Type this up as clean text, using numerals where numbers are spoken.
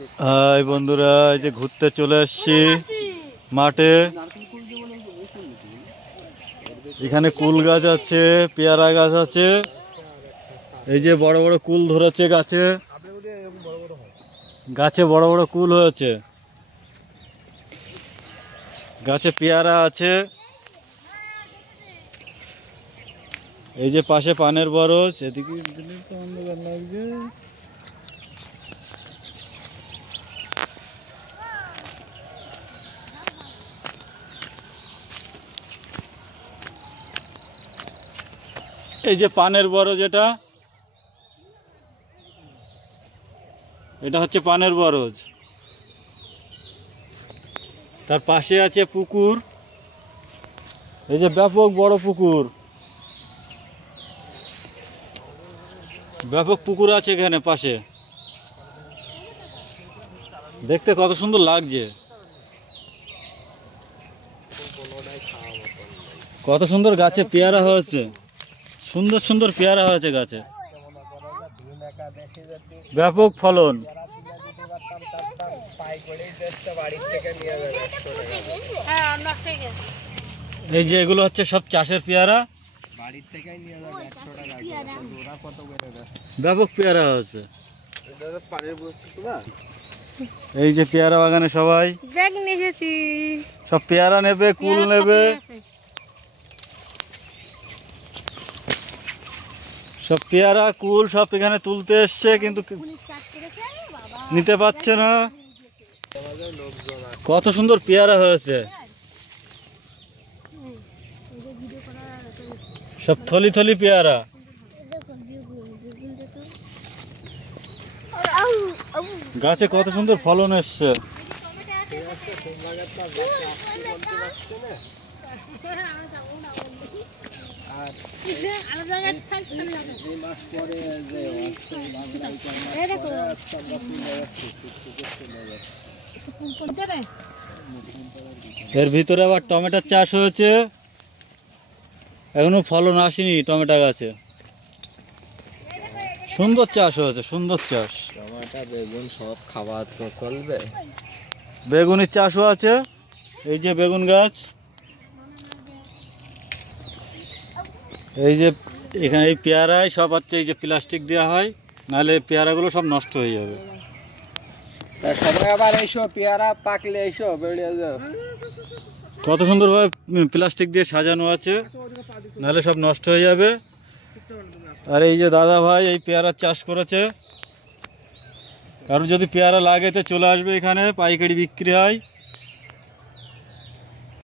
High বন্ধুরা, এই যে ঘুরতে চলে এসেছি মাঠে। এখানে কুল গাছ আছে, পেয়ারা গাছ আছে। এই যে বড় বড় কুল ধরেছে গাছে, গাছে বড় বড় কুল হয়েছে। গাছে পেয়ারা আছে। এই যে পাশে পানের বরজ, এদিকে অন্ধকার লাগছে। এই যে পানের বরজ, এটা হচ্ছে পানের বরজ। তার পাশে আছে পুকুর। এই যে ব্যাপক বড় পুকুর, ব্যাপক পুকুর আছে এখানে পাশে। দেখতে কত সুন্দর লাগছে, কত সুন্দর গাছে পেয়ারা হয়েছে। সুন্দর সুন্দর পেয়ারা হয়েছে গাছে, ব্যাপক ফলন। এই যে এগুলো হচ্ছে সব চাষের পেয়ারা, ব্যাপক পেয়ারা হয়েছে। এই যে পেয়ারা বাগানে সবাই সব পেয়ারা নেবে, কুল নেবে, সব পেয়ারা কুল সব এখানে তুলতে এসছে, কিন্তু নিতে পারছে না। কত সুন্দর পেয়ারা হয়েছে, সব থলি থলি পেয়ারা। গাছে কত সুন্দর ফলন এসছে। এর ভিতরে আবার টমেটোর চাষ হয়েছে, এখনো ফলন আসেনি টমেটো গাছে। সুন্দর চাষ হয়েছে, সুন্দর চাষ। টমেটো বেগুন সব খাবার তো চলবে। বেগুনের চাষও আছে। এই যে বেগুন গাছ, এই যে এখানে এই পেয়ারায় সব হচ্ছে এই যে প্লাস্টিক দেওয়া হয়, নাহলে পেয়ারাগুলো সব নষ্ট হয়ে যাবে। আবার এইসব পেয়ারা পাকলে এইসব বেরিয়ে যাও। কত সুন্দরভাবে প্লাস্টিক দিয়ে সাজানো আছে, নাহলে সব নষ্ট হয়ে যাবে। আর এই যে দাদা ভাই এই পেয়ারার চাষ করেছে। কারণ যদি পেয়ারা লাগে তো চলে আসবে, এখানে পাইকারি বিক্রি হয়।